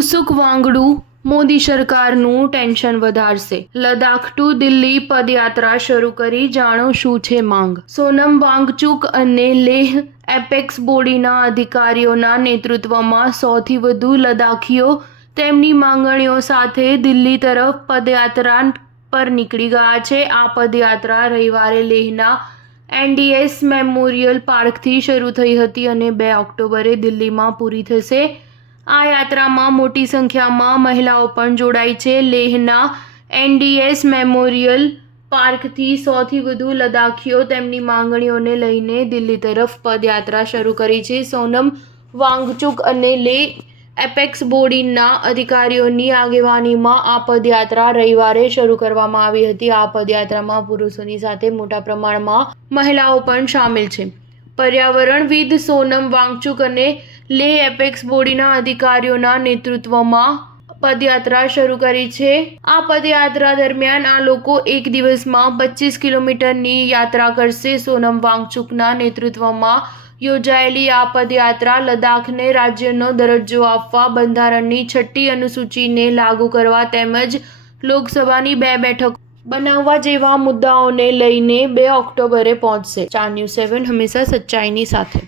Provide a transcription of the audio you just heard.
ફુંગસુક વાંગડું મોદી સરકારનું ટેન્શન વધારશે। લદ્દાખ ટુ દિલ્હી પદયાત્રા શરૂ કરી, જાણો શું છે માંગ। સોનમ વાંગચુક અને લેહ એપેક્સ બોડીના અધિકારીઓના નેતૃત્વમાં 100થી વધુ લદ્દાખીઓ તેમની માંગણીઓ સાથે દિલ્હી તરફ પદયાત્રા પર નીકળી ગયા છે। આ પદયાત્રા રવિવારે લેહના એનડીએસ મેમોરિયલ પાર્કથી શરૂ થઈ હતી અને 2 ઓક્ટોબરે દિલ્હીમાં પૂરી થશે। આ યાત્રામાં મોટી સંખ્યામાં મહિલાઓ પણ જોડાઈ છે। લેહના એનડીએસ મેમોરિયલ પાર્કથી 100થી વધુ લદ્દાખીઓ તેમની માંગણીઓને લઈને દિલ્હી તરફ પદયાત્રા શરૂ કરી છે। સોનમ વાંગચુક અને લેહ એપેક્સ બોડીના અધિકારીઓની આગેવાનીમાં આ પદયાત્રા રવિવારે શરૂ કરવામાં આવી હતી। આ પદયાત્રામાં પુરુષોની સાથે મોટા પ્રમાણમાં મહિલાઓ પણ સામેલ છે। પર્યાવરણવિદ સોનમ વાંગચુક અને લેહ એપેક્સ બોડીના અધિકારીઓના નેતૃત્વમાં પદયાત્રા શરૂ કરી છે। આ પદયાત્રા દરમિયાન આ લોકો એક દિવસમાં 25 કિલોમીટરની યાત્રા કરશે। સોનમ વાંગચુકના નેતૃત્વમાં યોજાયેલી આ પદયાત્રા લદ્દાખને રાજ્યનો દરજ્જો આપવા, બંધારણની 6ઠ્ઠી અનુસૂચિને લાગુ કરવા તેમજ લોકસભાની 2 બેઠકો બનાવવા જેવા મુદ્દાઓને લઈને 2 ઓક્ટોબરે પહોંચશે। ચાર ન્યૂઝ 7 હંમેશા સચ્ચાઈની સાથે।